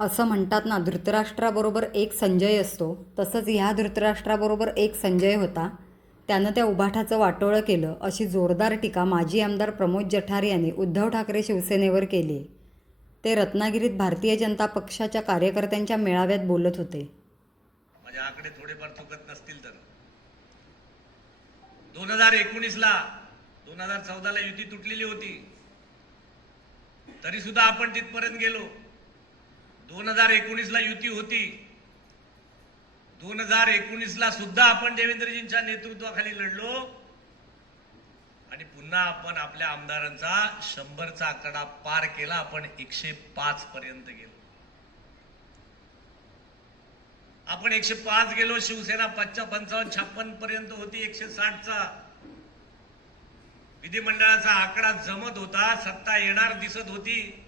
असं म्हणतात ना धृतराष्ट्राबरोबर एक संजय असतो. तसंच ह्या धृतराष्ट्राबरोबर एक संजय होता. त्यानं त्या उभाठाचं वाटोळं केलं. अशी जोरदार टीका माजी आमदार प्रमोद जठार यांनी उद्धव ठाकरे शिवसेनेवर केली. ते रत्नागिरीत भारतीय जनता पक्षाच्या कार्यकर्त्यांच्या मेळाव्यात बोलत होते. माझ्या आकडे थोडेफार चुकत नसतील तर. दोन हजार एकोणीसला दोन हजार चौदाला युती तुटलेली होती. तरी सुद्धा आपण तिथपर्यंत गेलो. दोन हजार एकोणीसला युती होती. दोन हजार एकोणीसला सुद्धा आपण देवेंद्रजींच्या नेतृत्वाखाली लढलो. आणि पुन्हा आपण आपल्या आमदारांचा शंभरचा आकडा पार केला. आपण एकशे पाच पर्यंत गेलो. आपण एकशे पाच गेलो. शिवसेना पाचच्या पंचावन्न छप्पन पर्यंत होती. एकशे साठचा विधिमंडळाचा आकडा जमत होता. सत्ता येणार दिसत होती.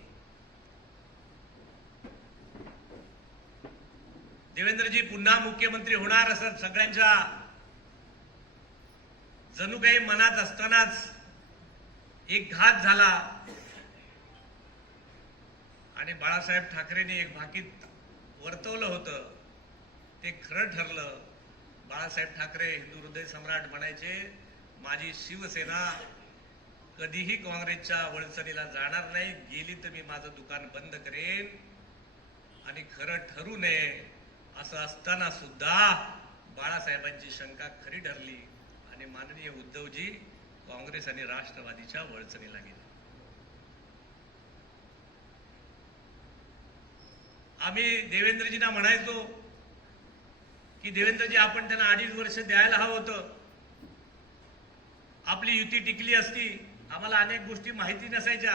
देवेंद्रजी पुन्हा मुख्यमंत्री होणार असं सगळ्यांच्या जणू काही मनात असतानाच एक घात झाला. आणि बाळासाहेब ठाकरेंनी एक भाकीत वर्तवलं होतं. ते खरं ठरलं. बाळासाहेब ठाकरे हिंदू हृदय सम्राट म्हणायचे माझी शिवसेना कधीही काँग्रेसच्या वळचणीला जाणार नाही. गेली तर मी माझं दुकान बंद करेन आणि खरं ठरू नये. असं असताना सुद्धा बाळासाहेबांची शंका खरी ठरली आणि माननीय उद्धवजी काँग्रेस आणि राष्ट्रवादीच्या वळचणीला गेले. आम्ही देवेंद्रजींना म्हणायचो की देवेंद्रजी आपण त्यांना अडीच वर्ष द्यायला हवं होतं. आपली युती टिकली असती आम्हाला अनेक गोष्टी माहिती नसायच्या.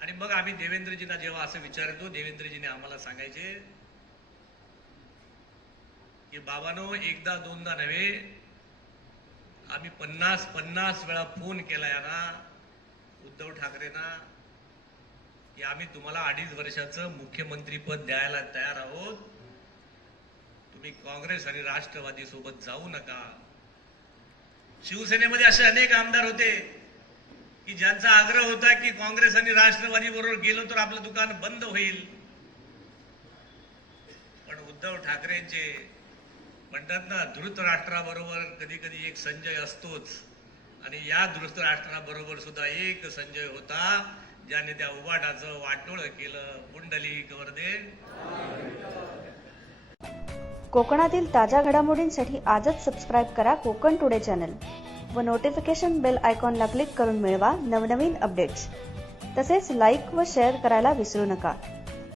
आणि मग आम्ही देवेंद्रजींना जेव्हा असं विचारतो देवेंद्रजीने आम्हाला सांगायचे की बाबानो एकदा दोनदा नव्हे आम्ही पन्नास पन्नास वेळा फोन केला यांना उद्धव ठाकरेंना की आम्ही तुम्हाला अडीच वर्षाचं मुख्यमंत्रीपद द्यायला तयार आहोत. तुम्ही काँग्रेस आणि राष्ट्रवादी सोबत जाऊ नका. शिवसेनेमध्ये असे अनेक आमदार होते की ज्यांचा आग्रह होता की काँग्रेस आणि राष्ट्रवादी बरोबर गेलो तर आपलं दुकान बंद होईल. पण उद्धव ठाकरेंचे म्हणतात ना धृतराष्ट्राबरोबर कधी कधी एक संजय असतोच. आणि या धृतराष्ट्राबरोबर सुद्धा एक संजय होता ज्याने त्या उभाटाचं वाटोळ केलं. कुंडली वरदे कोकणातील ताज्या घडामोडींसाठी आजच सबस्क्राईब करा कोकण टुडे चॅनल व नोटिफिकेशन बेल आयकॉनला क्लिक करून मिळवा नवनवीन अपडेट्स तसेच लाईक व शेअर करायला विसरू नका.